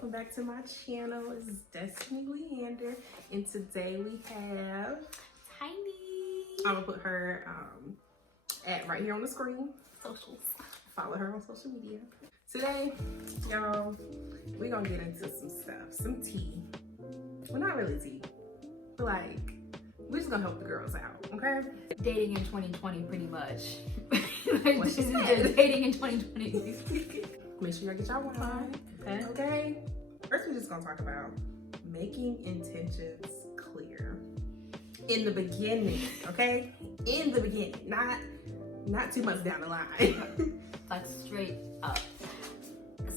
welcome back to my channel. This is Destiny Leander, and today we have Tiny. I'm gonna put her at right here on the screen. Socials. Follow her on social media. Today, y'all, we're gonna get into some stuff, some tea. Well, not really tea, but like we're just gonna help the girls out, okay? Dating in 2020, pretty much. What she said. Dating in 2020. Make sure y'all get y'all wine. Okay. First, we're just gonna talk about making intentions clear in the beginning. Okay, in the beginning, not too much down the line. Like straight up.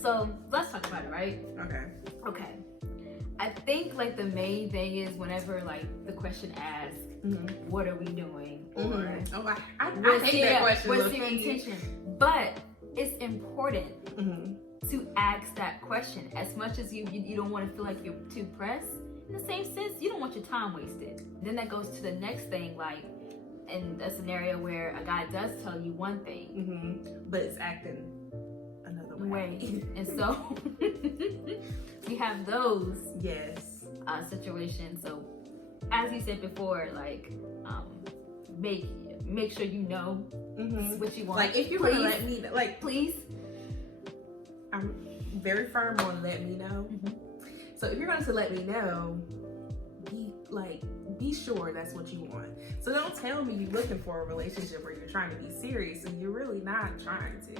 So let's talk about it, right? Okay. I think like the main thing is whenever like the question asks, what are we doing? Or oh, I hate that question. What's your intention? But it's important to ask that question. As much as you don't want to feel like you're too pressed, in the same sense, you don't want your time wasted. Then that goes to the next thing, like in a scenario where a guy does tell you one thing, but it's acting another way. And so we have those situations. So as you said before, like make sure you know what you want. Like if you're gonna let me know, like please. I'm very firm on let me know. So if you're going to let me know, be sure that's what you want. So don't tell me you're looking for a relationship or you're trying to be serious and you're really not trying to.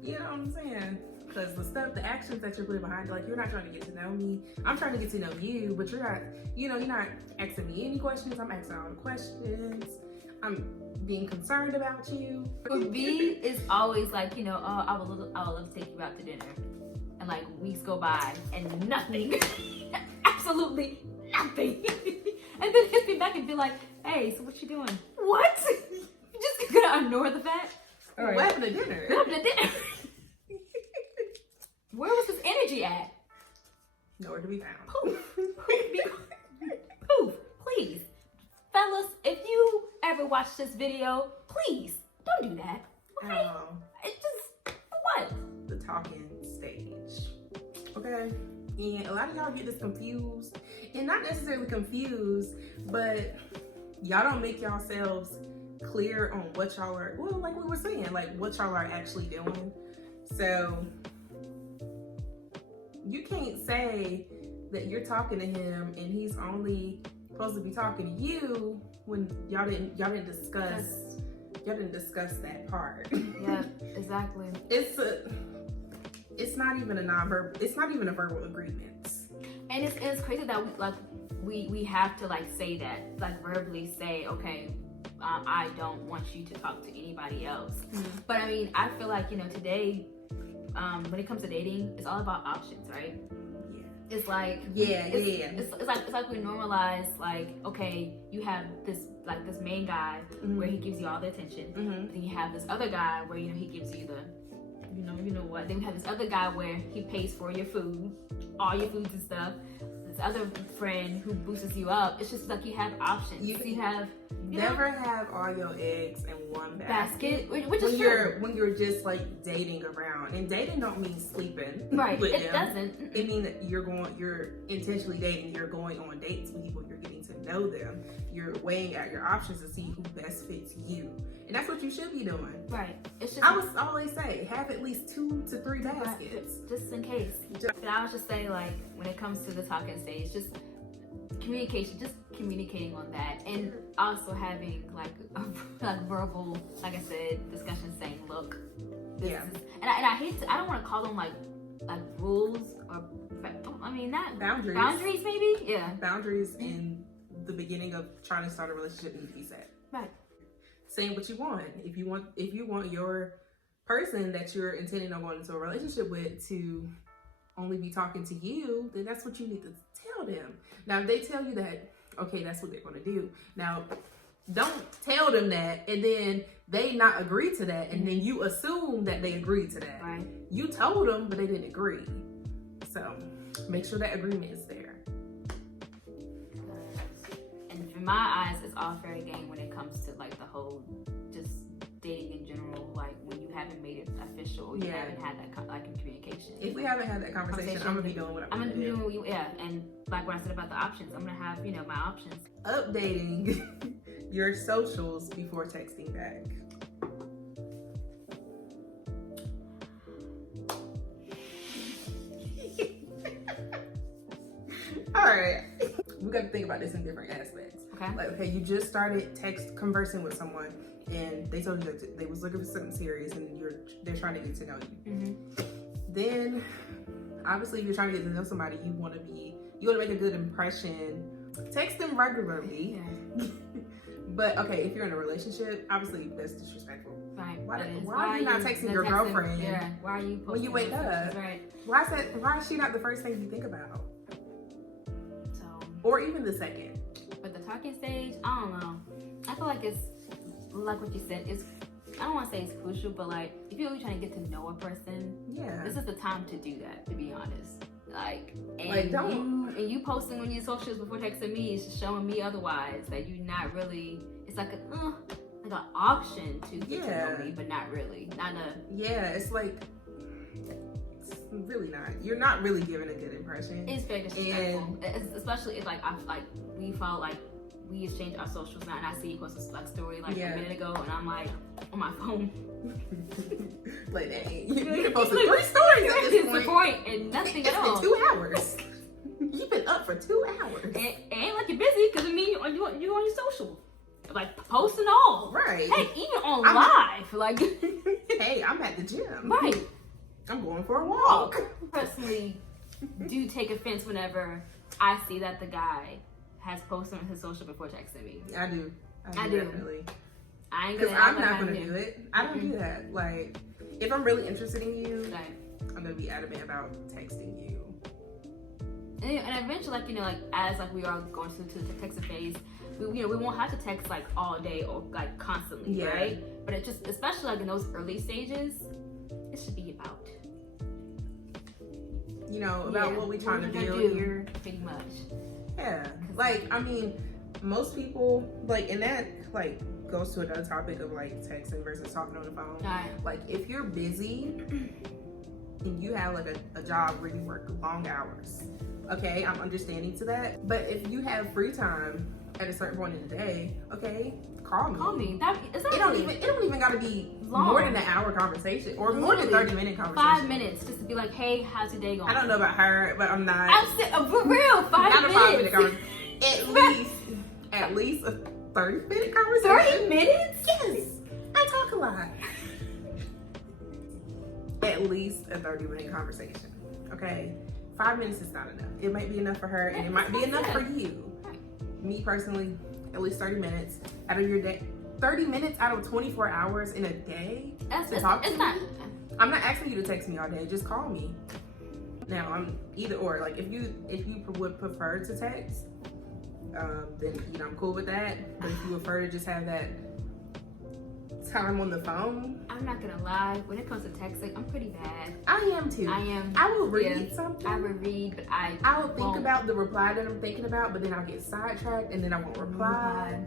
You know what I'm saying? Because the actions that you're putting behind it, like you're not trying to get to know me. I'm trying to get to know you, but you're not, you're not asking me any questions. I'm asking all the questions. I'm being concerned about you. For B is always like, I would love to take you out to dinner. And like weeks go by and nothing. Absolutely nothing. And then hit me back and be like, hey, so what you doing? What? You just gonna ignore the fact? All right. What happened to dinner? What happened to dinner? Where was his energy at? Nowhere to be found. Poof, please. Fellas, if you ever watch this video, please don't do that. Okay? It's just what? The talking stage. Okay? And a lot of y'all get this confused. And not necessarily confused, but y'all don't make yourselves clear on what y'all are, well, like we were saying, like what y'all are actually doing. So you can't say that you're talking to him and he's only supposed to be talking to you when y'all didn't discuss that part. Yeah, exactly. It's not even a verbal agreement. And it's crazy that we have to like say that, like verbally say, okay, I don't want you to talk to anybody else. But I mean, I feel like today, when it comes to dating, it's all about options, right? It's like it's like we normalize like, okay, you have this main guy where he gives you all the attention. Then you have this other guy where he gives you the what. Then we have this other guy where he pays for your food, all your foods and stuff. This other friend who boosts you up. It's just like you have options. You have never have all your eggs in one basket. Which is true. When you're just like dating around, and dating don't mean sleeping. Right. With it them. Doesn't. It means that you're intentionally dating. You're going on dates with people. You're getting to know them. You're weighing out your options to see who best fits you, and that's what you should be doing. Right. It's just. I would always say have at least 2 to 3 baskets, just in case. But I would just say like when it comes to the talking stage, just communication, just communicating on that, and also having like verbal, like I said, discussion saying, look, this is, and I hate to, I don't want to call them like rules or I mean not boundaries maybe, boundaries in the beginning of trying to start a relationship need to be set. Right. Saying what you want. If you want your person that you're intending on going into a relationship with to only be talking to you, then that's what you need to tell them. Now, if they tell you that, okay, that's what they're going to do. Now, don't tell them that and then they not agree to that and then you assume that they agreed to that. Right. You told them, but they didn't agree. So make sure that agreement is there. And in my eyes, it's all fair game when it comes to like the whole just dating in general. Like when you haven't made it official, or you haven't had that communication. If we haven't had that conversation, I'm gonna be doing what I'm gonna do. And like what I said about the options, I'm gonna have my options. Updating your socials before texting back. All right, we got to think about this in different aspects. Okay. Like, okay, you just started conversing with someone, and they told you that they was looking for something serious, and they're trying to get to know you. Mm-hmm. Then, obviously, if you're trying to get to know somebody, you want to make a good impression. Text them regularly. Yeah. But okay, if you're in a relationship, obviously that's disrespectful. Right. Why are you not texting your girlfriend? Yeah. Why are you when you wake up? Right. Why is she not the first thing you think about? So. Or even the second. But the talking stage, I don't know. I feel like it's like what you said. I don't want to say it's crucial, but like if you're really trying to get to know a person, this is the time to do that. To be honest, you posting on your socials before texting me is just showing me otherwise that you're not really. It's like an option to get to know me, but not really. It's like it's really not. You're not really giving a good impression. It's very disrespectful, especially if we felt like we exchanged our socials now, and I see you post a story a minute ago, and I'm like on my phone. Like, dang, you posted 3 stories at this point, and nothing at all. It's been 2 hours. You've been up for 2 hours. It ain't like you're busy, because you're on your social, like posting all. Right. Hey, even on live, hey, I'm at the gym. Right. I'm going for a walk. Personally, do take offense whenever I see that the guy has posted on his social before texting me. I do. Definitely. Because I'm not gonna do it. I don't do that. Like, if I'm really interested in you, I'm gonna be adamant about texting you. And eventually, as we are going to the text phase, we won't have to text all day or constantly, right? But it just, especially in those early stages, it should be about what we trying to build here. Pretty much. Yeah. Most people and that goes to another topic of texting versus talking on the phone. Right. If you're busy and you have a job where you work long hours, okay, I'm understanding to that. But if you have free time at a certain point in the day, okay, call me. It don't even gotta be long. More than an hour conversation or more than 30-minute conversation. 5 minutes just to be like, hey, how's your day going? I don't know about her, but I'm not. For real, 5 minutes. Not a 5-minute conversation. At least a 30-minute conversation. 30 minutes? Yes. I talk a lot. At least a 30-minute conversation. Okay? 5 minutes is not enough. It might be enough for her, and it might be enough for you. Me personally, at least 30 minutes out of your day. 30 minutes out of 24 hours in a day to talk to me. I'm not asking you to text me all day. Just call me. Now, I'm either or. If you would prefer to text, then I'm cool with that. But if you prefer to just have that time on the phone, I'm not gonna lie. When it comes to texting, I'm pretty bad. I am too. I will read something. I will read, but I will think about the reply that I'm thinking about, but then I'll get sidetracked and then I won't reply.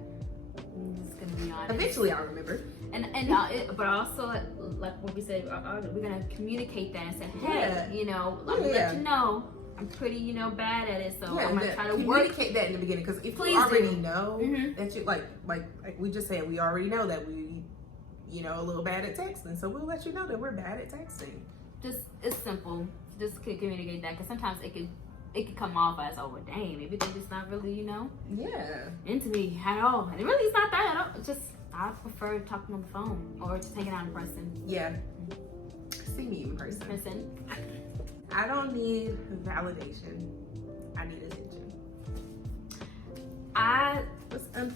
I'm just gonna be honest. Eventually, I'll remember. But also, like what we said, we're gonna communicate that and say, hey, I'm gonna let you know. I'm pretty, bad at it, so I'm gonna try to communicate that in the beginning. Because if you already know that you like we just said, we already know that we, a little bad at texting, so we'll let you know that we're bad at texting. It's simple. Just communicate that, because sometimes it could come off as, oh, well, dang, maybe they're just not really, into me at all. And it really is not that at all. It's just I prefer talking on the phone or just hanging out in person. Yeah. See me in person. I don't need validation. I need attention.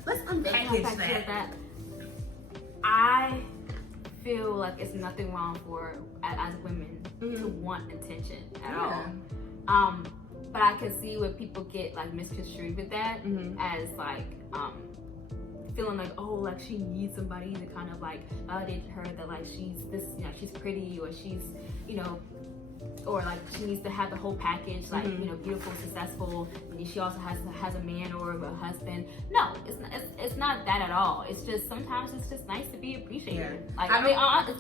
Let's unpackage that. I feel like it's nothing wrong for as women to want attention at all. But I can see where people get misconstrued with that as feeling she needs somebody to kind of validate her that she's this, she's pretty, or she's or like she needs to have the whole package, like you know, beautiful, successful, and she also has a man or a husband. No, it's not that at all. It's just sometimes it's just nice to be appreciated. Like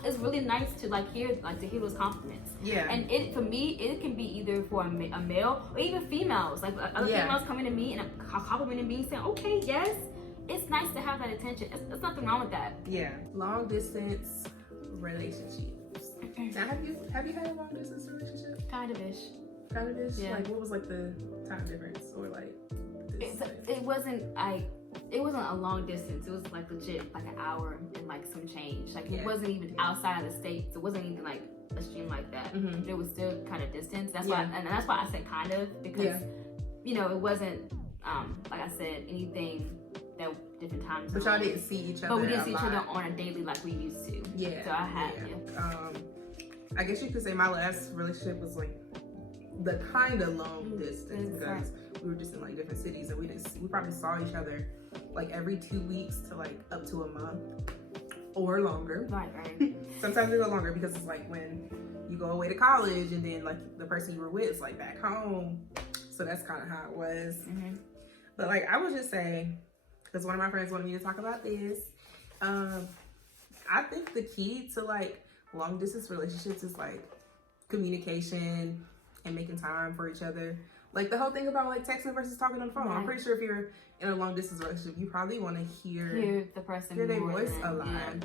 it's really nice to hear those compliments. Yeah. And it for me, it can be either for a male or even females. Like other females coming to me and complimenting me, saying, "Okay, yes." It's nice to have that attention. There's nothing wrong with that. Yeah. Long distance relationships. Now, have you had a long distance relationship? Kind of ish. Yeah. Like, what was like the time difference or like? It wasn't a long distance. It was like legit, like an hour and like some change. Like it wasn't even outside of the states. It wasn't even like a stream like that. It was still kind of distance. That's why, and that's why I said kind of, because you know it wasn't like I said, anything that different times. But y'all didn't see each other. But we didn't see each other on a daily like we used to. Yeah. So I had. I guess you could say my last relationship was like the kind of long distance because we were just in like different cities and we probably saw each other like every 2 weeks to like up to a month or longer. Right. Sometimes it go longer because it's like when you go away to college and then like the person you were with is like back home. So that's kind of how it was. But like I would just say, because one of my friends wanted me to talk about this, I think the key to like long distance relationships is like communication and making time for each other. Like the whole thing about like texting versus talking on the phone. I'm pretty sure if you're in a long distance relationship, you probably want to hear the person, hear their voice a lot,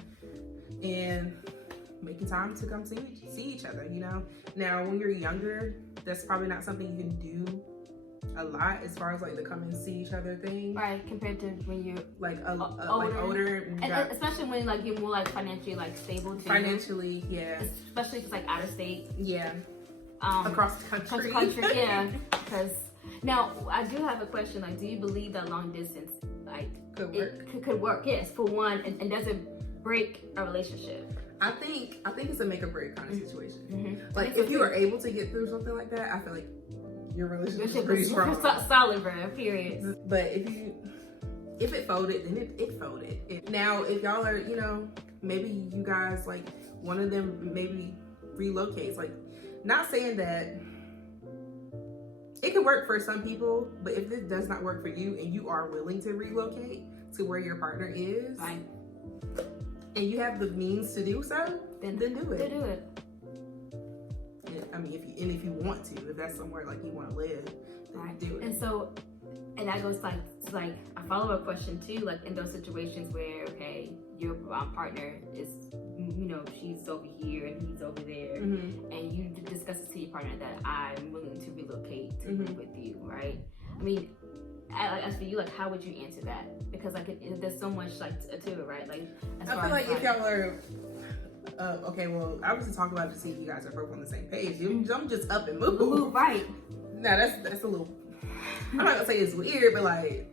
and making time to come see each other. You know, now when you're younger, that's probably not something you can do a lot as far as like the come and see each other thing, right? Compared to when you're like older, and especially when like you're more like financially like stable too. Financially, yeah. Especially if it's like out of state, yeah. Across the country, yeah. Because now I do have a question. Like, do you believe that long distance like could work? Yes, for one, and doesn't break a relationship. I think it's a make or break kind of situation. Like if you are able to get through something like that, I feel like your relationship is pretty strong. Solid, bro. Period. But if it folded, then it folded. Now, if y'all are, you know, maybe you guys like one of them maybe relocates. Like, not saying that it could work for some people, but if this does not work for you and you are willing to relocate to where your partner is, fine, and you have the means to do so, then do it. Then do it. I mean, if you want to, if that's somewhere like you want to live, then do it. And so, and that goes like a follow-up question too, like in those situations where your partner is, you know, she's over here and he's over there, and you discuss it to your partner that I'm willing to relocate to live with you, right? I mean, as for you, like, how would you answer that? Because like there's so much like to it, right? Like, I feel like if y'all are. Okay, well, I was just talking about it to see if you guys are both on the same page. You don't just up and move. Right. Now that's a little. I'm not gonna say it's weird, but like,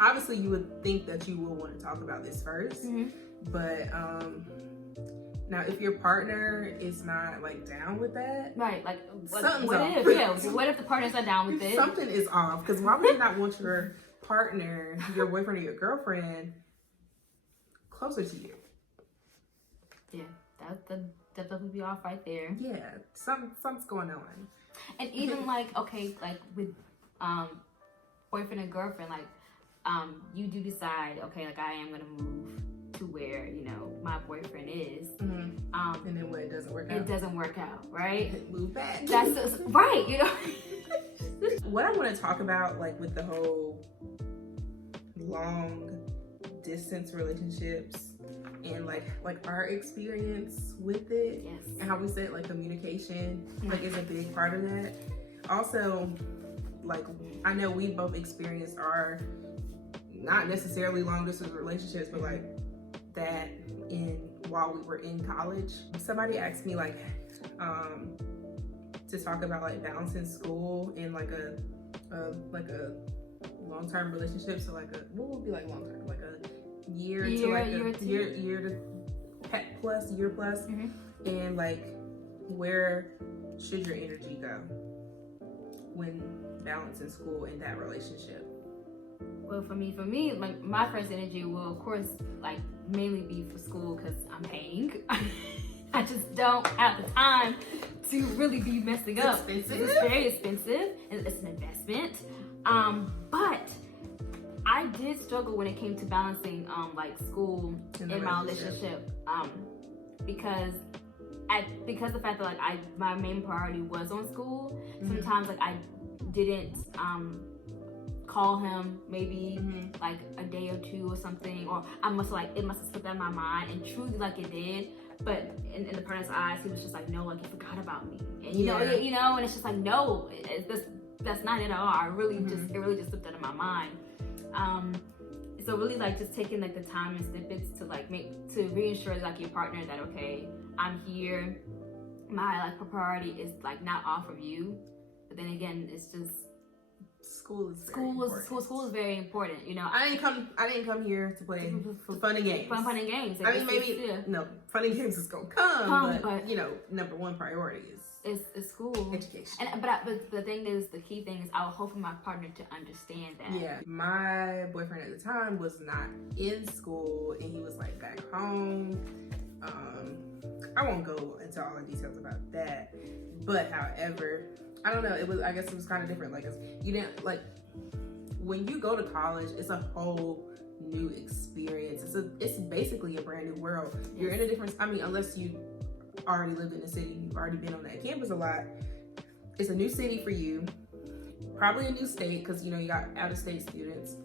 obviously you would think that you will want to talk about this first. But now if your partner is not like down with that, right? Like, something's what off. if? Yeah. What if the partner's not down with it? Something is off. Because why would you not want your partner, your boyfriend or your girlfriend, closer to you? Yeah. That definitely be off right there. Yeah, something's going on. And even like with boyfriend and girlfriend, like you do decide, okay, like I am gonna move to where, you know, my boyfriend is. And then what, it doesn't work out? It doesn't work out, right? Move back. That's right, you know. What I want to talk about, like with the whole long distance relationships and like our experience with it, and how we said like communication like is a big part of that. Also, like I know we both experienced our not necessarily long distance relationships, but like that while we were in college. Somebody asked me like to talk about like balancing school and like a long-term relationship. So like what would be like long-term, like a year to like a year to year plus, and like where should your energy go when balancing school and that relationship? Well, for me, like my first energy will of course like mainly be for school because I'm paying. I just don't have the time to really be messing up. Expensive. It's very expensive, and it's an investment. But I did struggle when it came to balancing like school in my relationship, because the fact that like my main priority was on school. Sometimes like I didn't call him maybe like a day or two or something, or it must have slipped out of my mind, and truly like it did. But in the partner's eyes, he was just like, no, like you forgot about me, and you know, and it's just like, no, that's not it at all. It really just slipped out of my mind. So really like just taking like the time and snippets to like to reassure like your partner that, okay, I'm here. My like priority is like not off of you. But then again, it's just school is very important. You know, I didn't come here to play for fun and games. Fun and games. I mean, maybe no fun and games is gonna come, but you know, number one priority is school, education. And but the thing is, the key thing is, I was hoping my partner to understand that. Yeah, my boyfriend at the time was not in school, and he was like back home. I won't go into all the details about that, but however, I don't know. I guess it was kind of different. Like, you didn't like when you go to college. It's a whole new experience. It's basically a brand new world. Yes. You're in a different. I mean, unless you already lived in the city, you've already been on that campus a lot. It's a new city for you. Probably a new state because you know you got out of state students.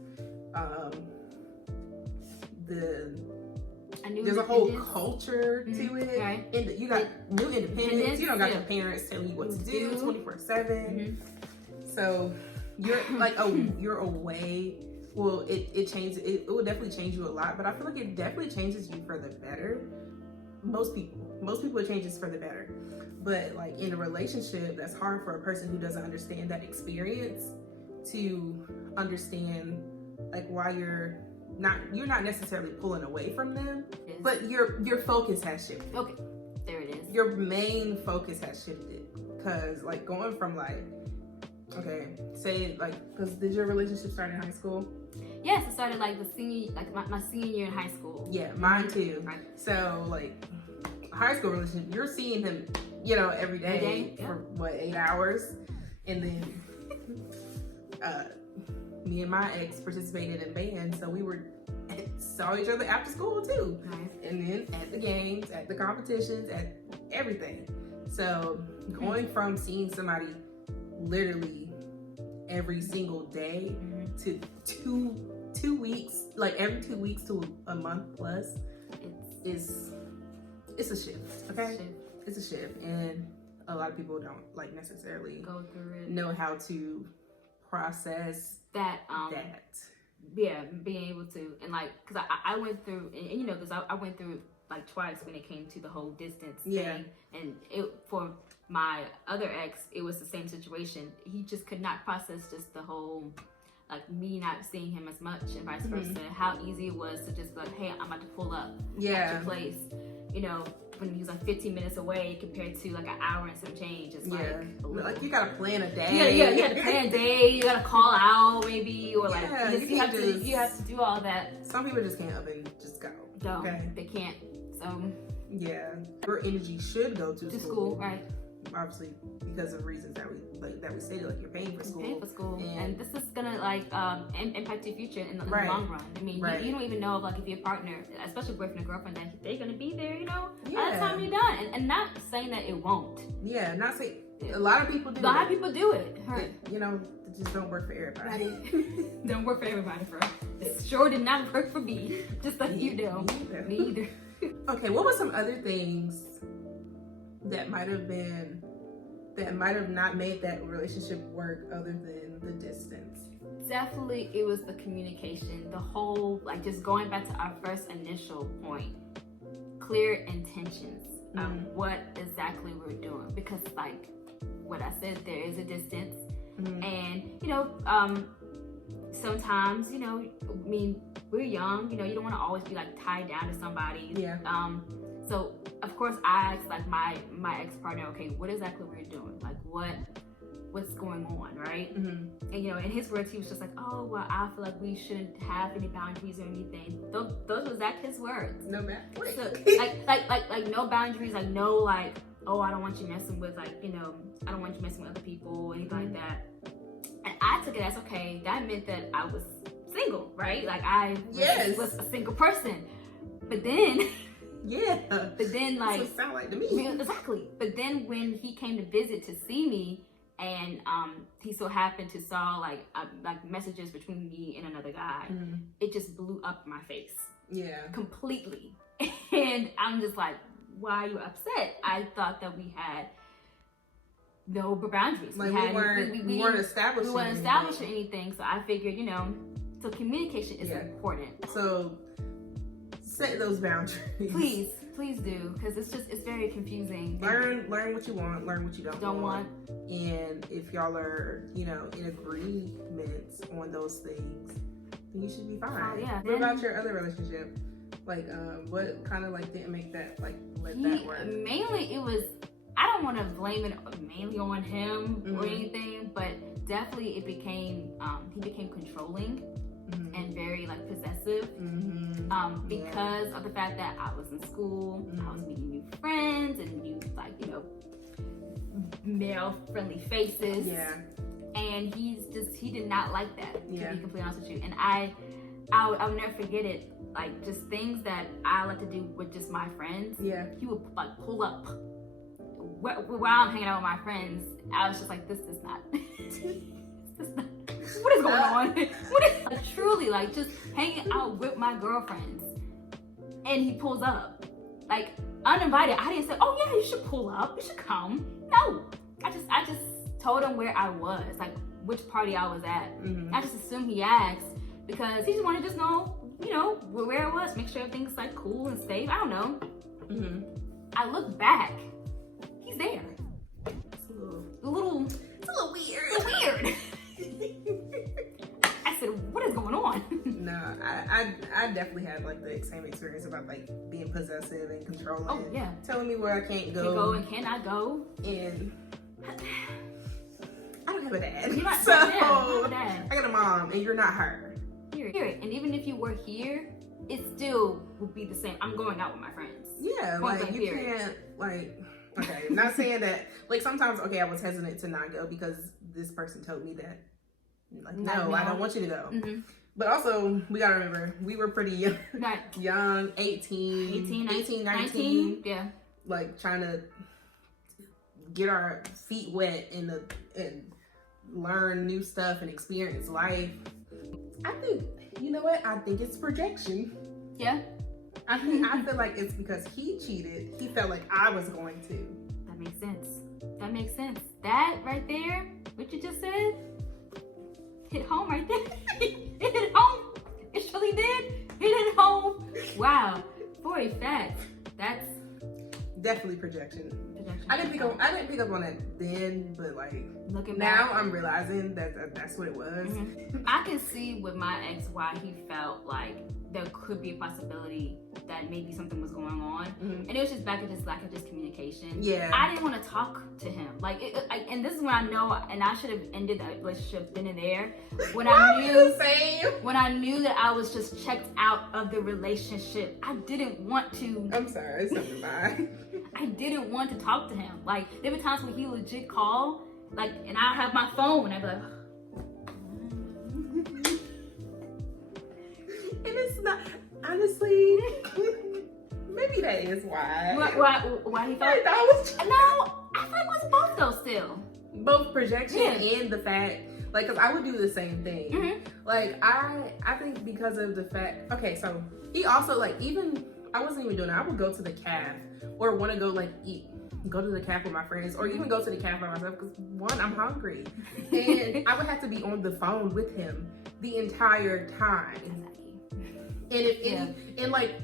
There's a whole culture to it. Right. And you got new independence. You don't got your parents telling you what to do 24/7. So you're like, you're away. Well, it changes. It will definitely change you a lot, but I feel like it definitely changes you for the better. Most people it changes for the better. But like in a relationship, that's hard for a person who doesn't understand that experience to understand like why you're not necessarily pulling away from them, but your focus has shifted. Okay, there it is. Your main focus has shifted because like going from like, okay, say like, because did your relationship start in high school? Yes, it started like my senior year in high school. Yeah, mine too. Right. So like high school relationship, you're seeing him, you know, every day for what, 8 hours, and then me and my ex participated in band, so we saw each other after school too. Nice. And then at the games, at the competitions, at everything. So going from seeing somebody literally every single day to two weeks, like every 2 weeks to a month plus, it's a shift. Okay, it's a shift, and a lot of people don't like necessarily go through it, know how to process that. Yeah, being able to, and like, because I went through, and you know, because I went through like twice when it came to the whole distance thing, and for my other ex, it was the same situation. He just could not process just the whole, like me not seeing him as much and vice versa. How easy it was to just be like, hey, I'm about to pull up at your place, you know, when he was like 15 minutes away compared to like an hour and some change. It's like you gotta plan a day. Yeah, you gotta plan a day. You gotta call out maybe, or like you have to do all that. Some people just can't up and just go. No, they can't. So yeah, your energy should go to school, right? Obviously, because of reasons that we stated, like you're paying for school. And this is gonna like impact your future in the long run. I mean, you don't even know if, like, if your partner, especially boyfriend or girlfriend, that they're gonna be there, you know, by the time you're done. And not saying that it won't. Yeah, not saying a lot of people do. A lot of people do it. Right. You know, it just don't work for everybody. Don't work for everybody, bro. It sure did not work for me. Just like you do. Me either. Okay, what were some other things that might have not made that relationship work other than the distance? Definitely it was the communication, the whole, like, just going back to our first initial point, clear intentions of what exactly we're doing, because like what I said, there is a distance, and you know, sometimes, you know, I mean, we're young, you know, you don't want to always be like tied down to somebody. So of course I asked like my ex-partner, okay, what exactly we're doing, like what's going on, right? And you know, in his words, he was just like, oh, well, I feel like we shouldn't have any boundaries or anything. Those was his words. No boundaries. So, like no boundaries, like no like oh, I don't want you messing with like, you know, I don't want you messing with other people, anything like that. And I took it as, okay, that meant that I was single, right? Like I was a single person. But then, like, it sound like to me. Exactly. But then when he came to visit to see me, and he so happened to saw like messages between me and another guy, it just blew up my face. Yeah. Completely. And I'm just like, why are you upset? I thought that we had no boundaries. Like we weren't establishing anything. So I figured, you know, so communication is important. So set those boundaries. Please do, because it's very confusing. Learn what you want, learn what you don't want. And if y'all are, you know, in agreement on those things, then you should be fine. What about your other relationship? Like, what kind of like didn't make that like let that work? Mainly, it was. I don't want to blame it mainly on him or anything, but definitely it became. He became controlling and very like possessive because of the fact that I was in school, I was meeting new friends and new like, you know, male friendly faces. Yeah. And he did not like that, to be completely honest with you. And I'll never forget it. Like just things that I like to do with just my friends. Yeah. He would like pull up while I'm hanging out with my friends. I was just like, this is not what is going on? What is like, truly like just hanging out with my girlfriends, and he pulls up like uninvited. I didn't say, oh yeah, you should pull up, you should come. No, I just told him where I was, like which party I was at. I just assumed he asked because he just wanted to just know, you know, where I was, make sure everything's like cool and safe. I don't know. I look back, he's there. It's a little weird. I said, what is going on? No, I definitely had like the same experience about like being possessive and controlling. Oh yeah. Telling me where I can't go. Can go and cannot go. And I don't have a dad. You're not, so have a dad. I got a mom and you're not her. Period. And even if you were here, it still would be the same. I'm going out with my friends. Yeah, like you can't like, okay, not saying that, like sometimes, okay, I was hesitant to not go because this person told me that, like, no, I don't want you to go. But also, we gotta remember, we were pretty young, 18, 19. Yeah. Like trying to get our feet wet and learn new stuff and experience life. I think, you know what? I think it's projection. Yeah. I feel like it's because he cheated. He felt like I was going to. That makes sense. That right there, what you just said, hit home right there. It hit home. It surely did. It hit home. Wow. For a fact, that's definitely projection. I didn't pick up on that then, but like looking now back, I'm realizing that's what it was. I can see with my ex why he felt like there could be a possibility that maybe something was going on, and it was just back at this lack of just communication. Yeah, I didn't want to talk to him. Like, and this is when I know, and I should have ended that relationship then and there. When I knew that I was just checked out of the relationship, I didn't want to. I'm sorry, it's something bad. I didn't want to talk to him. Like, there were times when he legit called, like, and I have my phone, and I'd be like. And it's not, honestly, maybe that is why. Why he thought? I thought it was both though still. Both projection and the fact, like, cause I would do the same thing. Like, I think because of the fact, okay, so he also, like, even, I wasn't even doing that. I would go to the caf or want to go, like, go to the caf with my friends or even go to the caf by myself because, one, I'm hungry. And I would have to be on the phone with him the entire time. And if like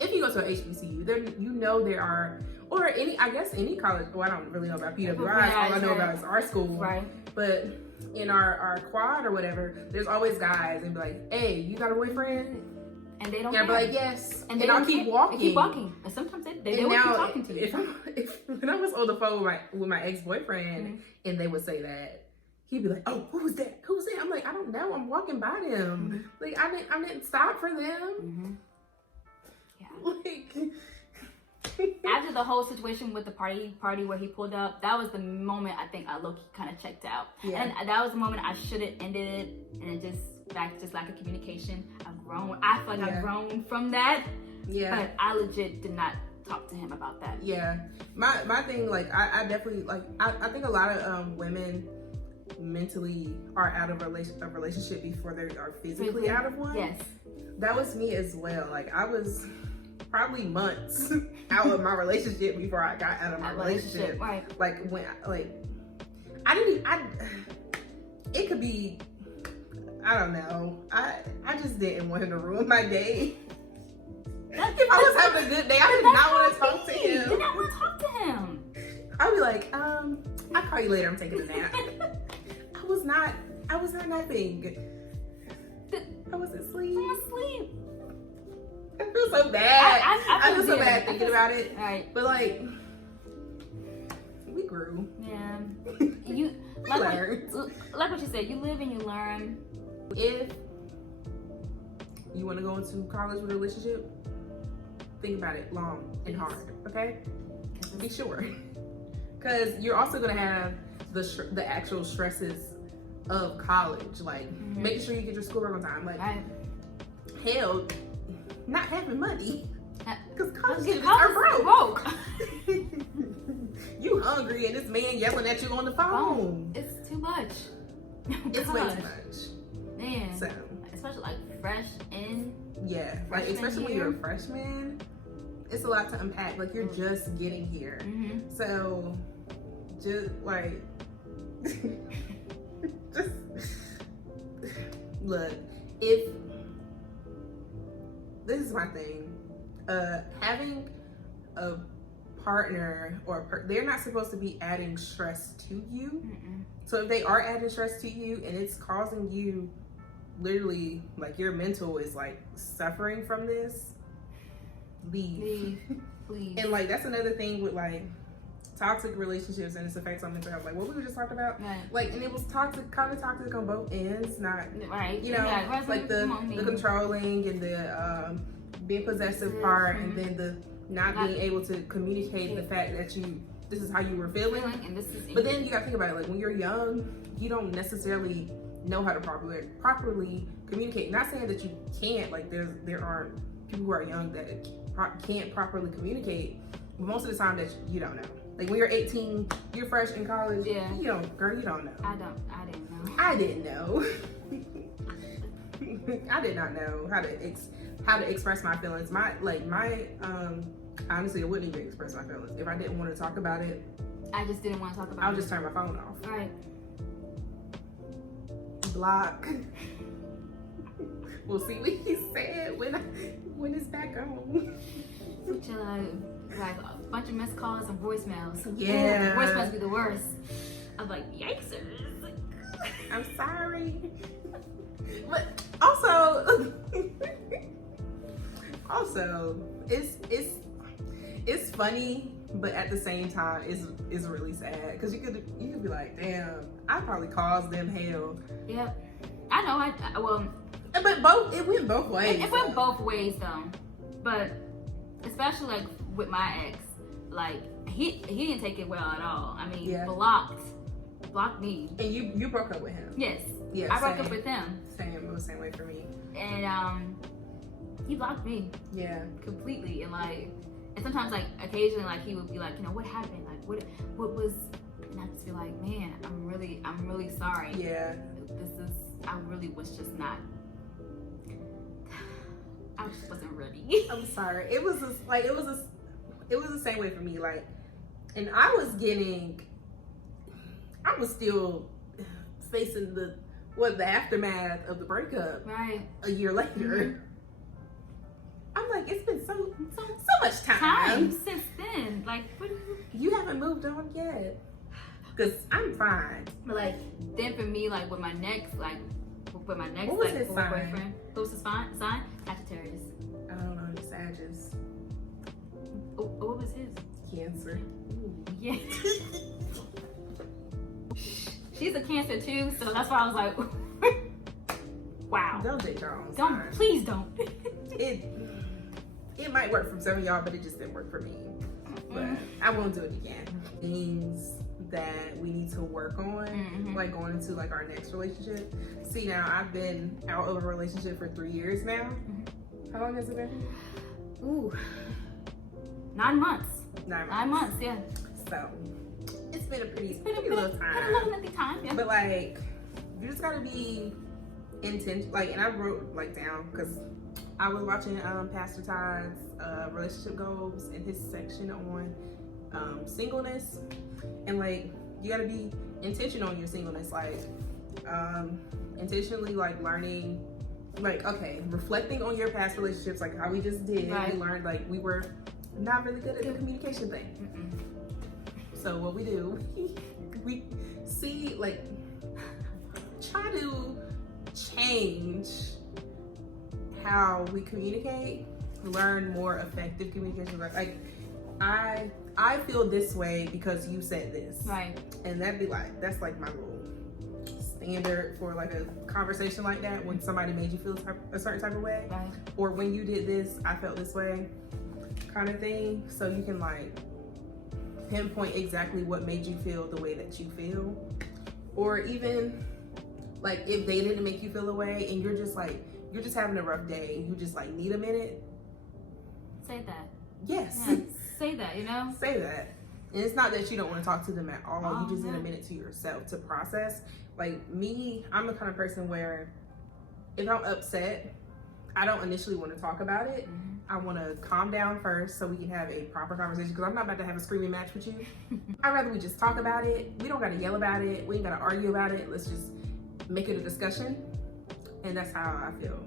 if you go to an HBCU, there are, or any college. Well, I don't really know about PWI. All I know about is our school. Right. But in our quad or whatever, there's always guys and be like, "Hey, you got a boyfriend?" And they don't. Yeah, be like, "Yes." And I'll keep walking. They keep walking. And sometimes they don't keep talking to you. If when I was on the phone with my ex-boyfriend and they would say that, he'd be like, "Oh, who's that? Who's that?" I'm like, "I don't know. I'm walking by them. Like, I didn't stop for them." Yeah. Like, after the whole situation with the party where he pulled up, that was the moment I think I low-key kind of checked out. Yeah. And that was the moment I should have ended it, and it just lack of communication. I've grown. I feel like I've grown from that. Yeah. But I legit did not talk to him about that. Yeah. My thing, like, I definitely, like, I think a lot of women mentally are out of a relationship before they are physically out of one. Yes. That was me as well. Like, I was probably months out of my relationship before I got out of my relationship. Right. Like, when, it could be, I don't know. I just didn't want him to ruin my day. If I was having a good day, I did not want to talk to him. You did not want to talk to him. I'd be like, I'll call you later. I'm taking a nap. I was not napping. I was asleep. I'm asleep. I feel so bad. I feel so good. bad thinking about it. Right. But like, we grew. Yeah. We learned. Like what you said, you live and you learn. If you want to go into college with a relationship, think about it long and hard, okay? Be sure. Because you're also going to have the actual stresses of college, like making sure you get your schoolwork on time. Like, hell, not having money. Because college students are broke. You hungry and this man yelling at you on the phone. It's too much. It's way too much. Man. So, especially like fresh in. Yeah, like especially when you're a freshman, it's a lot to unpack. Like you're just getting here. So just like just look, if this is my thing, having a partner or they're not supposed to be adding stress to you. So if they are adding stress to you and it's causing you literally, like, your mental is like suffering from this, leave. Please. And like that's another thing with like toxic relationships and its effects on mental health, like what we were just talking about. Like, and it was toxic, kind of toxic on both ends, not you know, like the controlling and the being possessive part, and then the not being able to communicate the fact that this is how you were feeling. And this is but then you gotta think about it, like when you're young, you don't necessarily know how to properly communicate. Not saying that you can't, like there are people who are young that can't properly communicate, but most of the time that you don't know. Like when you're 18, you're fresh in college, you don't know. I didn't know. I didn't know. I did not know how to express my feelings. Honestly, I wouldn't even express my feelings. If I didn't want to talk about it, I just didn't want to talk about it. I would just turn my phone off. Right. Block. We'll see what he said when it's back on. Like a bunch of missed calls and voicemails. Yeah. Ooh, the voicemails be the worst. I'm like, yikes. I'm sorry. But also it's funny, but at the same time it's really sad because you could be like, damn, I probably caused them hell. Yeah, I know. Well, but it went both ways. It went both ways though, but especially like with my ex, like he didn't take it well at all. I mean, blocked me. And you broke up with him? Yes. Yeah. I broke up with him. It was the same way for me. And he blocked me. Yeah. Completely. And like, and sometimes like occasionally like he would be like, you know, what happened? Like what was? And I just be like, man, I'm really sorry. Yeah. I really was just not. I just wasn't ready. I'm sorry. It was the same way for me. Like, and I was still facing the aftermath of the breakup. Right. A year later. I'm like, it's been so much time since then. Like, what? You haven't moved on yet. Cause I'm fine. But like, then for me, like with my next what was like his sign? boyfriend, what was his sign? Sagittarius. I don't know, the Sagittarius. What was his? Cancer. Ooh, yeah. She's a Cancer too, so that's why I was like, wow. Don't date your own sign. Please don't. it might work for some of y'all, but it just didn't work for me. But I won't do it again. Things that we need to work on, like going into like our next relationship. See, now I've been out of a relationship for 3 years now. How long has it been? Ooh, 9 months. 9 months. 9 months, yeah. So it's been a pretty Been a little time. Been a little lengthy time, yeah. But like, you just gotta be intentional. Like, and I wrote like down because I was watching Pastor Todd's relationship goals in his section on singleness, and like you gotta be intentional on your singleness. Like, intentionally like learning, like reflecting on your past relationships, like how we just did. Right. We learned like we were not really good at the communication thing. So what we do, we see, like, try to change how we communicate, learn more effective communication. Like I feel this way because you said this. Right. And that's like my little standard for like a conversation like that, when somebody made you feel a certain type of way. Right. Or when you did this, I felt this way, kind of thing. So you can like pinpoint exactly what made you feel the way that you feel. Or even like if they didn't make you feel the way and you're just having a rough day, you just like need a minute. Say that. Yes. Yeah, say that, you know? Say that. And it's not that you don't want to talk to them at all. Oh, You just need yeah. a minute to yourself to process. Like me, I'm the kind of person where if I'm upset, I don't initially want to talk about it. I want to calm down first so we can have a proper conversation, because I'm not about to have a screaming match with you. I'd rather we just talk about it. We don't got to yell about it. We ain't got to argue about it. Let's just make it a discussion. And that's how I feel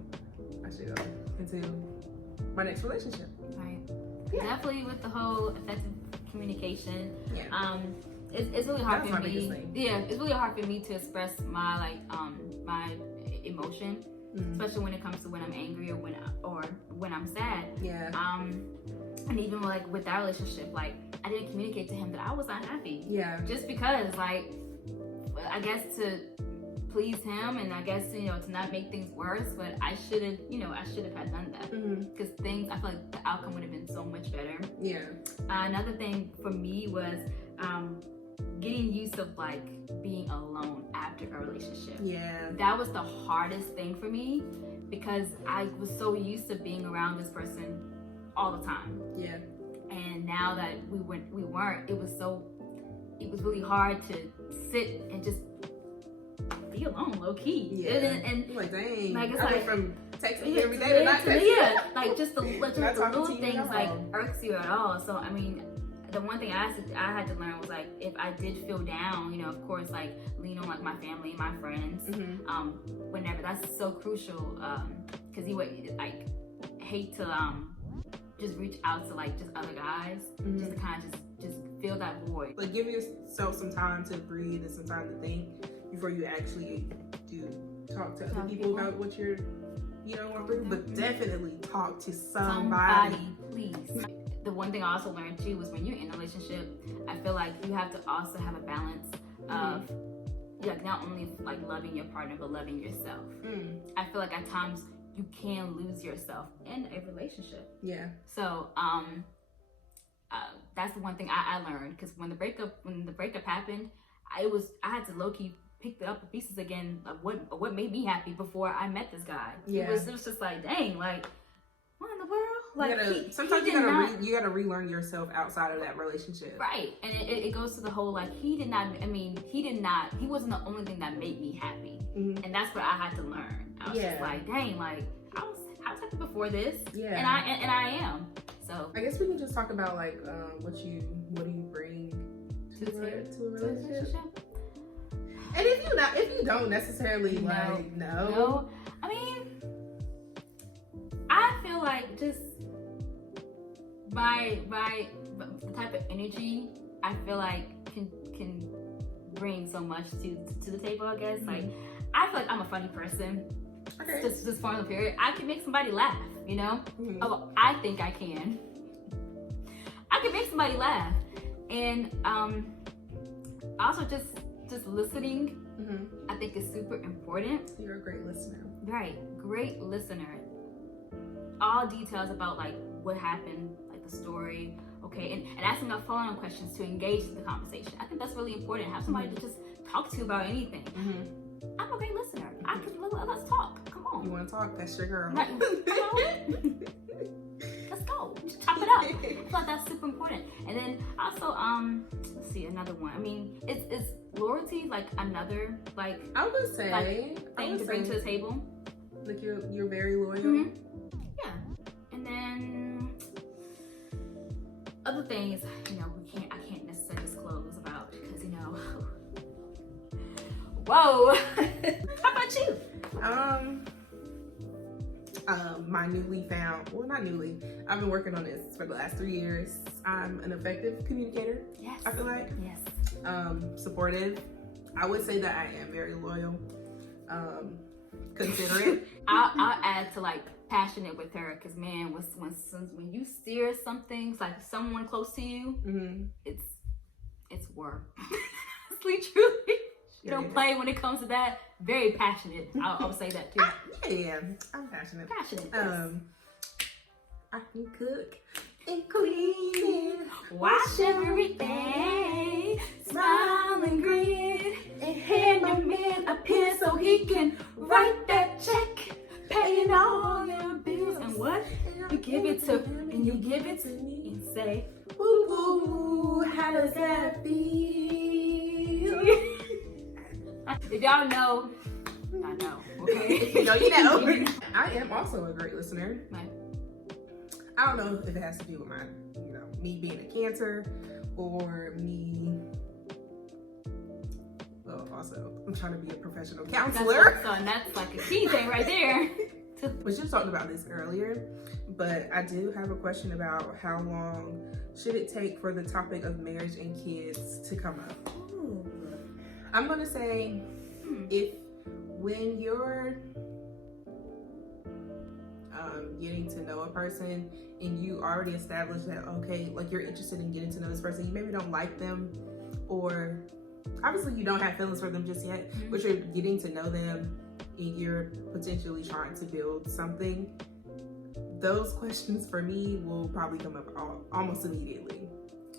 I should go into my next relationship. Right. Yeah. Definitely with the whole effective communication. Yeah. It's really hard That's for my biggest me. thing. Yeah, it's really hard for me to express my my emotion, especially when it comes to when I'm angry or when I'm sad. Yeah. And even like with that relationship, like I didn't communicate to him that I was unhappy. Yeah. Just because, like, I guess to please him, and I guess to not make things worse. But I should have had done that, because I feel like the outcome would have been so much better. Yeah. Another thing for me was getting used to like being alone after a relationship. Yeah. That was the hardest thing for me, because I was so used to being around this person all the time. Yeah. And now that we weren't, it was really hard to sit and just be alone, low key. Yeah. And like, dang. like, it's I went like, from texting you every day to not texting you. yeah, like just the Not little talking to you things at like all. irks you at all. So I mean, the one thing I had to learn was like, if I did feel down, of course, like lean on like my family and my friends. Whenever, that's so crucial, because you would like hate to just reach out to like just other guys, just to kind of just fill that void. Like, give yourself some time to breathe and some time to think before you actually do talk to other people about what you're going through. But definitely talk to somebody. Please. The one thing I also learned too was when you're in a relationship, I feel like you have to also have a balance of like not only like loving your partner but loving yourself. I feel like at times you can lose yourself in a relationship. Yeah. So that's the one thing I learned, because when the breakup happened, I had to low key pick up the pieces again of what made me happy before I met this guy. Yeah. It was just like, dang, like, what in the world? Like, sometimes you gotta relearn yourself outside of that relationship. Right. And it goes to the whole like, he wasn't the only thing that made me happy. And that's what I had to learn. I was just like, dang, like I was happy before this. Yeah. And I am. So I guess we can just talk about like what do you bring to a relationship? And if you don't necessarily know, I mean, I feel like just by the type of energy I feel like can bring so much to the table, I guess. Like, I feel like I'm a funny person. Okay. Just for the period, I can make somebody laugh. Oh, I think I can. I can make somebody laugh, and also just listening. I think is super important. You're a great listener. Right, great listener. All details about like what happened, like the story, okay, and asking our follow-on questions to engage the conversation. I think that's really important. Have somebody to just talk to about anything. I'm a great listener. Let's talk. Come on. You want to talk? That's your girl. Right. Come on. Let's go. Just chop it up. I feel like that's super important. And then also, let's see, another one. I mean, is loyalty like another like I would say like, thing to bring to the table? Like you're very loyal. Yeah. And then other things, you know, I can't necessarily disclose about because, you know. Whoa. How about you? My newly found, well, not newly, I've been working on this for the last 3 years. I'm an effective communicator. Yes. I feel like. Yes. Supportive. I would say that I am very loyal. Considerate. I'll add to like passionate with her because man, when you steer something, it's like someone close to you, it's war. Honestly, truly. You don't play when it comes to that. Very passionate. I would say that too. Yeah, I'm passionate. Passionate. Yes. I can cook and clean, wash everything, smile and grin, and hand a man a pen so he can write that check, paying all your bills. And what? You give it to me and say, woo woo, how does that feel? If y'all know, I know, okay? If you know, you know. I am also a great listener. Right. I don't know if it has to do with my, you know, me being a Cancer or me. Well, also, I'm trying to be a professional counselor. That's like a key thing right there. We just talked about this earlier, but I do have a question about how long should it take for the topic of marriage and kids to come up? Ooh. I'm gonna say when you're getting to know a person and you already established that, okay, like you're interested in getting to know this person, you maybe don't like them, or obviously you don't have feelings for them just yet, but you're getting to know them and you're potentially trying to build something, those questions for me will probably come up almost immediately.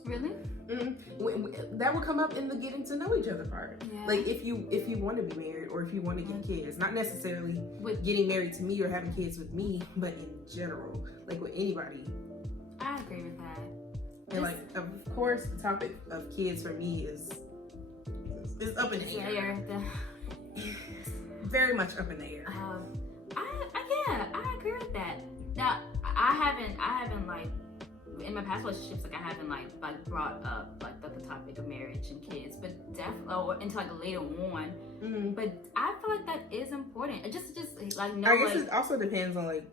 Really? That will come up in the getting to know each other part. Yeah. Like if you want to be married or if you want to get kids, not necessarily with getting married to me or having kids with me, but in general, like with anybody. I agree with that. And like, of course, the topic of kids for me is up in the air. Very much up in the air. I agree with that. Now, I haven't like in my past relationships, like I haven't like brought up like the topic of marriage and kids, but definitely until like later on. But I feel like that is important. Just like know. I guess it also depends on like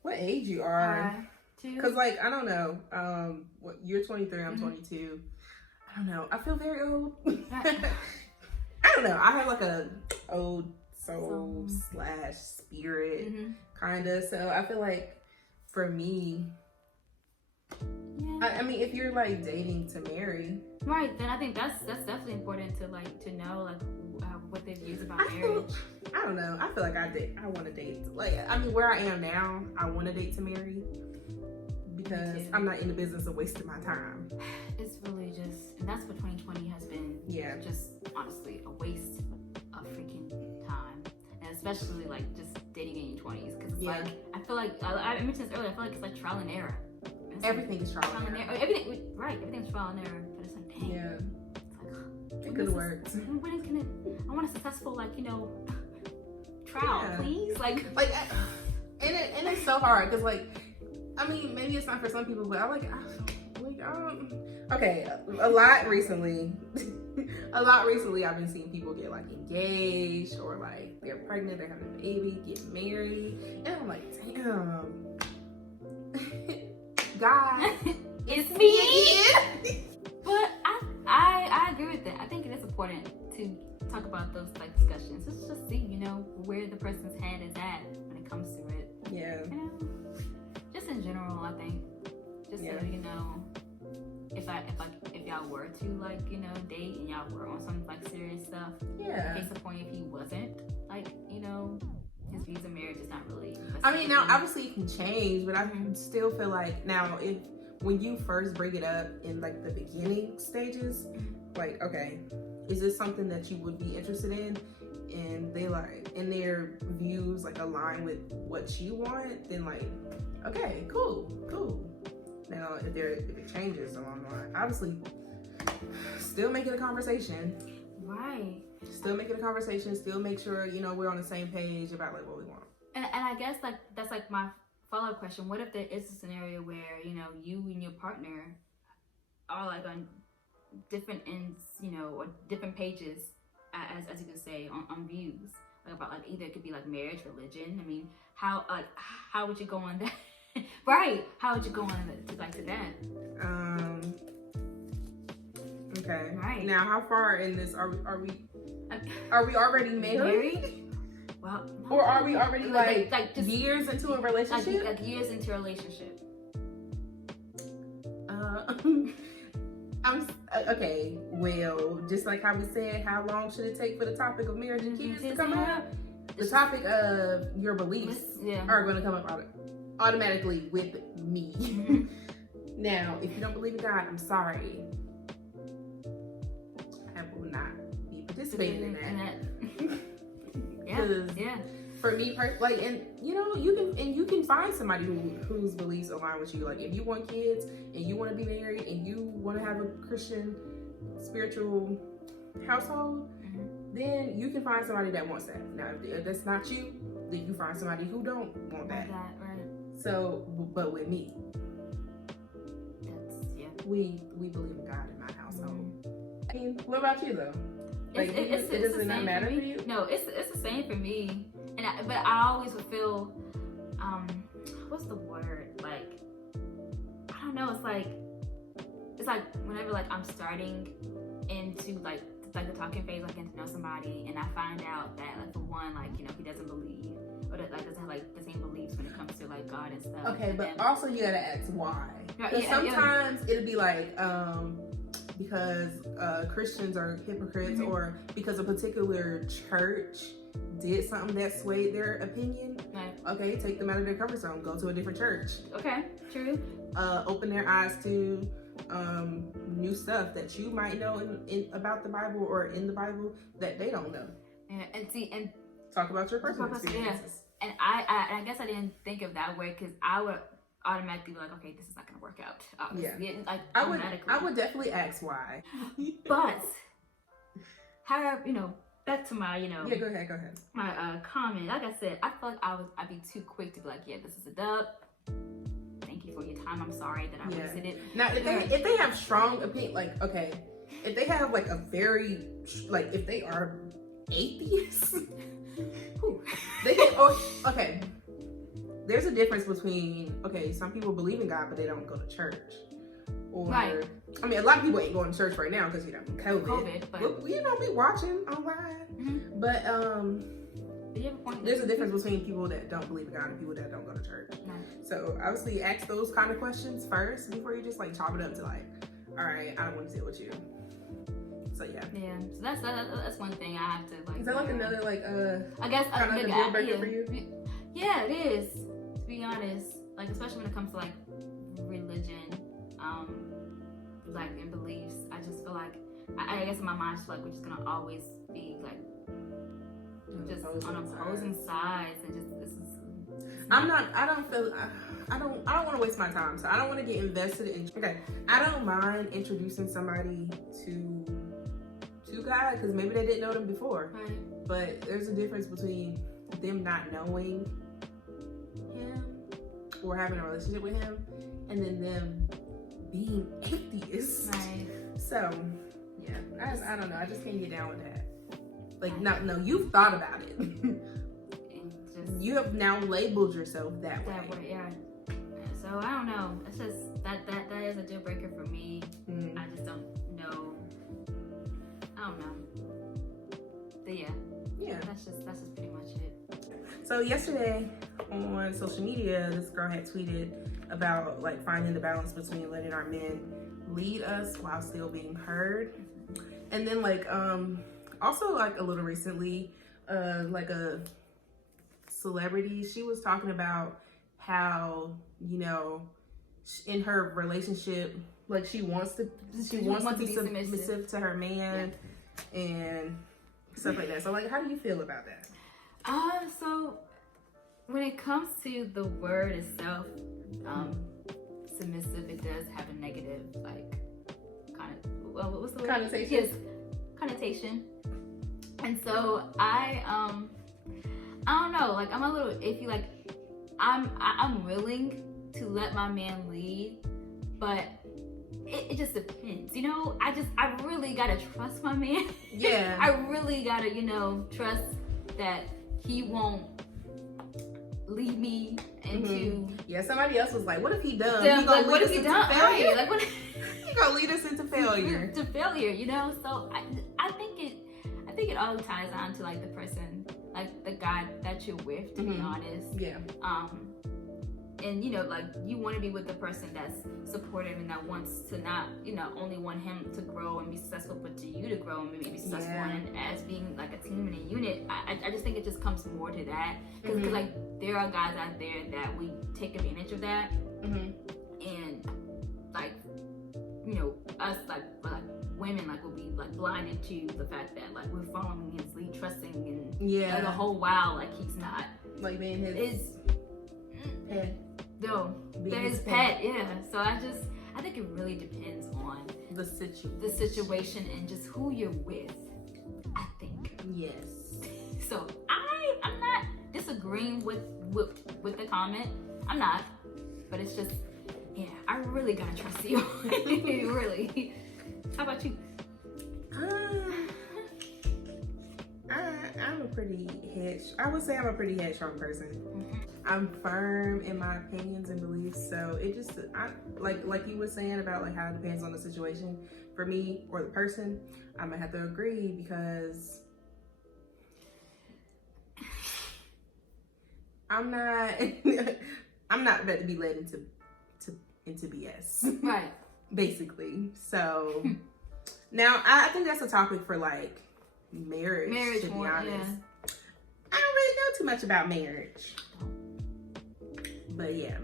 what age you are. Because like I don't know, what you're 23, I'm 22. I don't know. I feel very old. I don't know. I have like a old soul / spirit kind of. So I feel like for me. I mean, if you're like dating to marry, right? Then I think that's definitely important to know like what their views about marriage. I don't know. I feel like I want to date. Like I mean, where I am now, I want to date to marry because I'm not in the business of wasting my time. It's really just, and that's what 2020 has been. Yeah. Just honestly, a waste of freaking time, and especially like just dating in your 20s because it's like I feel like I mentioned this earlier. I feel like it's like trial and error. Everything is trial and error. Everything's trial and error. But it's like, dang. Yeah. It's like, it could have worked. When is gonna? I want a successful, like, you know, trial, please. Like, and it's so hard because, like, I mean, maybe it's not for some people, but okay, a lot recently, I've been seeing people get like engaged or like they're pregnant, they're having a baby, get married, and I'm like, damn. God, it's me. But I agree with that. I think it is important to talk about those like discussions. Just see, you know, where the person's head is at when it comes to it. Yeah. You know, just in general, I think. Just so you know, if y'all were to like, you know, date and y'all were on some like serious stuff. Yeah. In case of point if he wasn't like, you know, his his views in marriage is not really. I mean, now obviously it can change, but I still feel like now when you first bring it up in like the beginning stages, like, okay, is this something that you would be interested in? And they like, and their views like align with what you want, then like, okay, cool. Now if it changes along the line, obviously still make it a conversation. Right. Still make it a conversation, still make sure, we're on the same page about like what we want. And I guess like that's like my follow-up question. What if there is a scenario where, you and your partner are like on different ends, or different pages, as you could say, on views, like about like either it could be like marriage, religion. I mean, how would you go on that? Right? How would you go on to that? Okay. Right. Now, how far in this are we already married? Well, no. Or are we already like just years into a relationship? Like years into a relationship. Okay. Well, just like how we said, how long should it take for the topic of marriage and kids to come up? The topic of your beliefs are going to come up automatically with me. Now, if you don't believe in God, I'm sorry. I will not be participating in that. Yeah. For me, and you can find somebody whose beliefs align with you. Like if you want kids and you want to be married and you want to have a Christian spiritual household, then you can find somebody that wants that. Now, if that's not you, then you find somebody who don't want that. Right. So, but with me, we believe in God in my household. I mean, what about you though? Like, it doesn't matter for you? No, it's the same for me. But I always would feel, what's the word? Like, I don't know. It's like whenever like I'm starting into like the talking phase, like getting to know somebody, and I find out that like the one like he doesn't believe or that like doesn't have like the same beliefs when it comes to like God and stuff. Okay, but also you gotta ask why. Because sometimes it'll be like because Christians are hypocrites, or because a particular church did something that swayed their opinion. Right. Okay, take them out of their comfort zone. Go to a different church. Okay, true. Open their eyes to new stuff that you might know in about the Bible or in the Bible that they don't know. And talk about your personal experiences. Yeah. And I guess I didn't think of that way because I would automatically be like, okay, this is not gonna work out. Obviously. Yeah, like I would definitely ask why. But however, back to my, Yeah, go ahead. My comment. Like I said, I feel like I'd be too quick to be like, yeah, this is a dub. Thank you for your time. I'm sorry that I wasted it. Now, if they have strong opinion, like, okay, if they have like a very, like, if they are atheists, they can, okay, there's a difference between, okay, some people believe in God, but they don't go to church. Or, right. I mean, a lot of people ain't going to church right now because, COVID. But we watching online. But, there's a difference between people that don't believe in God and people that don't go to church. Right. So obviously ask those kind of questions first before you just like chop it up to like, all right, I don't want to deal with you. So yeah. Yeah. So that's one thing I have to like. Is that like another like I guess kind of like a deal breaker for you? Yeah, it is. To be honest, like especially when it comes to like religion, like and beliefs, I just feel like I guess in my mind, like we're just gonna always be like. Just on opposing sides, and just this is. I don't want to waste my time, so I don't want to get invested in. Okay, I don't mind introducing somebody to God because maybe they didn't know them before. Right. But there's a difference between them not knowing him or having a relationship with him, and then them being atheists. Right. So yeah, I don't know. I just can't get down with that. Like, no, you've thought about it. You have now labeled yourself that way. Yeah. So I don't know. It's just that is a deal breaker for me. I just don't know. I don't know. But yeah. That's just pretty much it. So yesterday on social media, this girl had tweeted about like finding the balance between letting our men lead us while still being heard, and then like also like a little recently, like a celebrity. She was talking about how, you know, in her relationship, like she wants to be submissive to her man and stuff like that. So like, how do you feel about that? So when it comes to the word itself, submissive, it does have a negative, like, what's the word? Connotation. Yes, connotation. And so I don't know, like, I'm a little iffy. Like, I'm willing to let my man lead, but it just depends, you know. I really gotta trust my man. Yeah. I really gotta, you know, trust that he won't lead me into. Yeah, somebody else was like, what if he does? Like, what if he does? Right. Like, what? He gonna lead us into failure. To failure, you know. So I think it all ties on to like the person, like the guy that you're with, to be honest. Yeah. And you know, like, you want to be with the person that's supportive and that wants to not, you know, only want him to grow and be successful, but to you to grow and maybe be successful, and as being like a team and a unit. I just think it just comes more to that, because like, there are guys out there that we take advantage of that, and like, you know, us like women, like, will be like blinded to the fact that like we're following his lead, trusting, and like, the whole while, like, he's not like being his pet. No, his pet. Yeah. So I think it really depends on the situation and just who you're with, I think. Yes. So I'm not disagreeing with the comment. I'm not, but it's just, yeah, I really gotta trust you. Really. How about you? I'm a pretty I would say I'm a pretty headstrong person. I'm firm in my opinions and beliefs, so it just, like you were saying about like how it depends on the situation for me or the person. I'm gonna have to agree, because I'm not about to be led into BS. Right. Basically. So now I think that's a topic for like marriage, to be honest. Yeah. I don't really know too much about marriage. But yeah,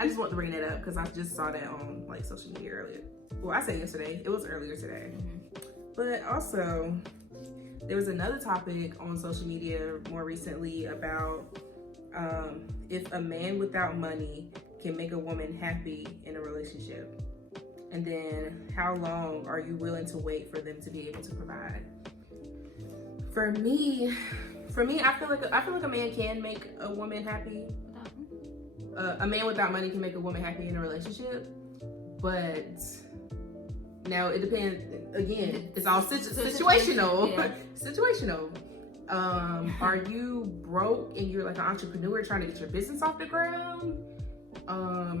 I just want to bring that up because I just saw that on like social media earlier. Well, I said yesterday. It was earlier today. But also, there was another topic on social media more recently about if a man without money can make a woman happy in a relationship. And then how long are you willing to wait for them to be able to provide? For me, I feel like a man can make a woman happy. A man without money can make a woman happy in a relationship, but now it depends. Again, it's all situational. Yeah. Situational. Are you broke and you're like an entrepreneur trying to get your business off the ground? Are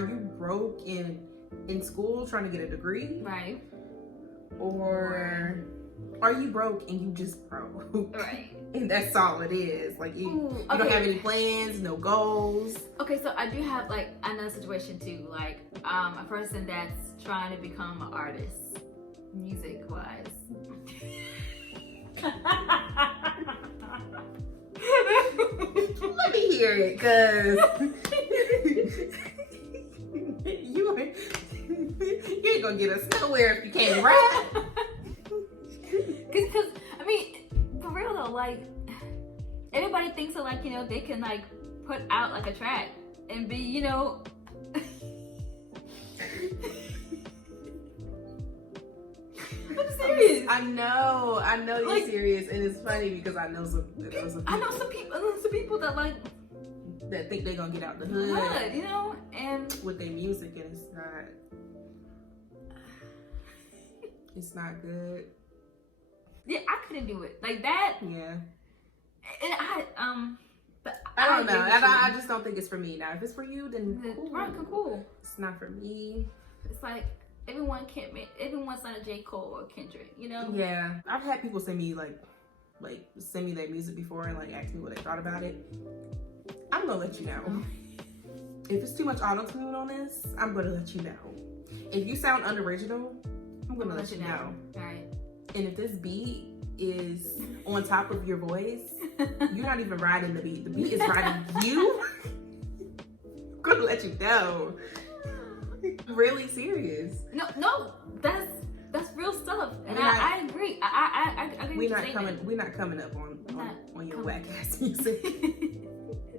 you broke in school trying to get a degree? Right. Or are you broke and you just broke? Right. And that's all it is. Like, you don't have any plans, no goals. Okay, so I do have like another situation too. Like, a person that's trying to become an artist, music wise. Let me hear it, cause you ain't gonna get us nowhere if you can't rap. Cause I mean, for real though, like, everybody thinks that, like, you know, they can like put out like a track and be, you know. I'm serious. I know you're like, serious, and it's funny because I know some people that like that think they're gonna get out the hood, you know, and with their music, and it's not good. Yeah, I couldn't do it like that. Yeah. And but I don't know. I just don't think it's for me. Now, if it's for you, then cool. It's not for me. It's like everyone's not a J. Cole or Kendrick, you know? Yeah. I've had people send me send me their music before and like ask me what they thought about it. I'm gonna let you know. If it's too much auto-tune on this, I'm gonna let you know. If you sound unoriginal, I'm gonna let you know. All right. And if this beat is on top of your voice, you're not even riding the beat. The beat is riding you. I'm gonna let you know. Really serious. No, that's real stuff, and I agree. I agree. We're not coming up on your whack ass music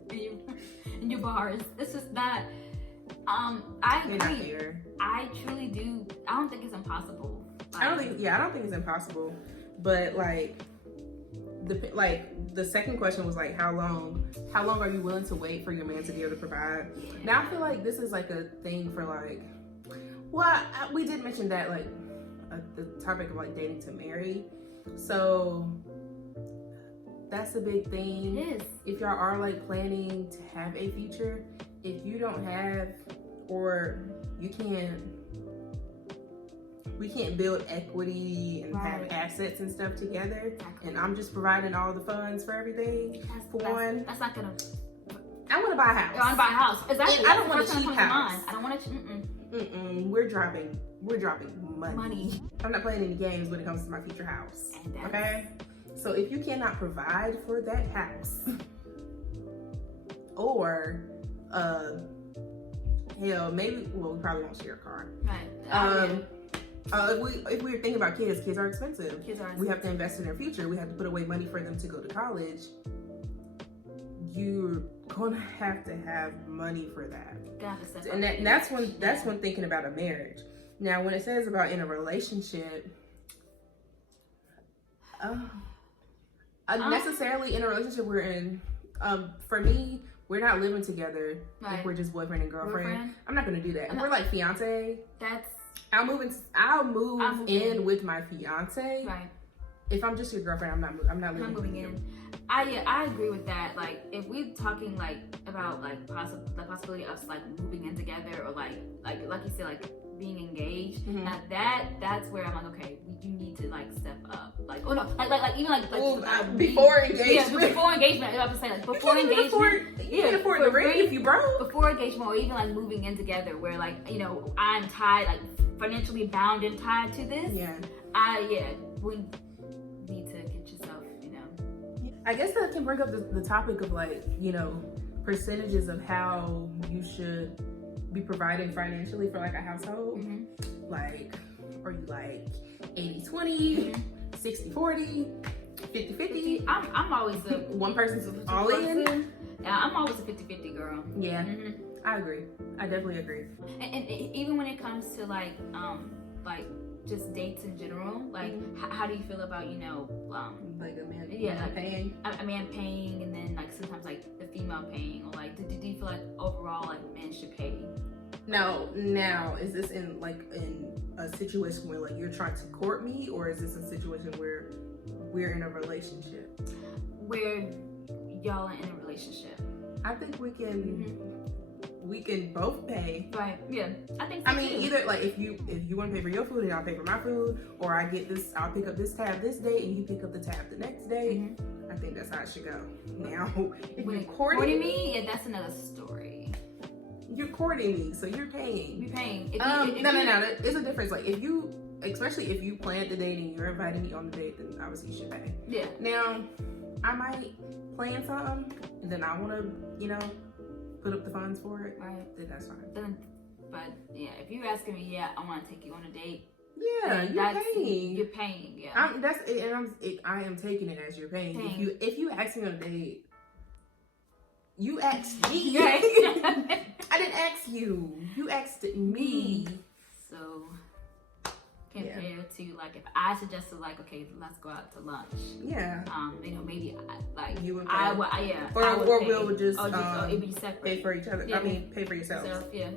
and your bars. It's just not. I agree. Not fair. I truly do. I don't think it's impossible. I don't think it's impossible. But the second question was like, how long are you willing to wait for your man to be able to provide? Now I feel like this is like a thing for like, well, we did mention that like the topic of like dating to marry. So that's a big thing. It is. If y'all are like planning to have a future, if you don't have, or we can't build equity and have assets and stuff together, and I'm just providing all the funds for everything. That's not gonna. I want to buy a house. I want to buy a house. Exactly. And I don't want a cheap house. I don't want to. We're dropping money. I'm not playing any games when it comes to my future house. Okay. So if you cannot provide for that house, or hell, maybe we probably won't share a car. Right. If we're thinking about kids are expensive. We have to invest in their future. We have to put away money for them to go to college. You're gonna have to have money for that. And that's when thinking about a marriage. Now, when it says about in a relationship, necessarily in a relationship we're in, for me, we're not living together. Like we're just boyfriend and girlfriend. I'm not gonna do that. If we're like fiance, I'll move in with my fiance. Right. If I'm just your girlfriend, I'm not moving in. I agree with that. Like if we're talking like about like the possibility of like moving in together, or like you said, like being engaged. Now that's where I'm like, okay, you need to like step up. Like even before engagement. Yeah, before engagement. I was saying like before engagement. You can afford the ring if you broke. Before engagement, or even like moving in together, where like I'm tied, like financially bound and tied to this. We need to get yourself. I guess that can bring up the topic of like percentages of how you should be providing financially for like a household. Like, are you like 80-20, 60-40, 50-50? I'm always one person's all in. Yeah, I'm always a 50-50 girl. Yeah, I agree. I definitely agree. And even when it comes to like just dates in general, like how do you feel about like a man paying, a man paying, and then like sometimes like the female paying, or like do you feel like overall like men should pay? Now is this in a situation where like you're trying to court me, or is this a situation where we're in a relationship? Where y'all are in a relationship. I think we can we can both pay. Right. Yeah. I think so I mean, too. either like if you want to pay for your food and I'll pay for my food, or I'll pick up this tab this day and you pick up the tab the next day. I think that's how it should go. Now, if when you're courting me, yeah, that's another story. You're courting me, so you're paying. You're paying. No. There's a difference. Like especially if you planned the date and you're inviting me on the date, then obviously you should pay. Yeah. Now, I might plan something and then I want to, put up the funds for it. Right. Then that's fine. But yeah, if you're asking me, yeah, I want to take you on a date. Yeah, you're paying. You're paying. Yeah. I am taking it as you're paying. If you ask me on a date, you asked me. I didn't ask you. You asked me. So compared to like if I suggested like, okay, let's go out to lunch. Yeah. Maybe like you would pay. Or we'll just it'd be separate. pay for each other. Yeah. I mean, pay for yourself. Yeah.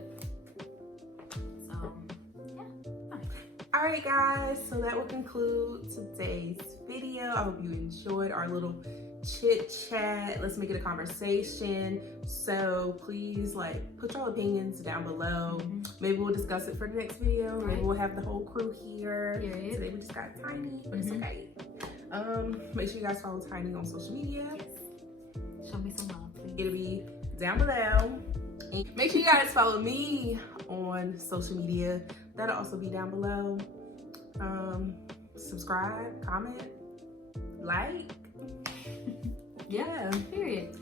All right, guys. So that will conclude today's video. I hope you enjoyed our little chit chat. Let's make it a conversation. So please put your opinions down below. Maybe we'll discuss it for the next video. Maybe we'll have the whole crew here. Today we just got Tiny, but it's okay. Make sure you guys follow Tiny on social media. Show me some love, please. It'll be down below. And make sure you guys follow me on social media. That'll also be down below. subscribe, comment, like. Yeah. Period.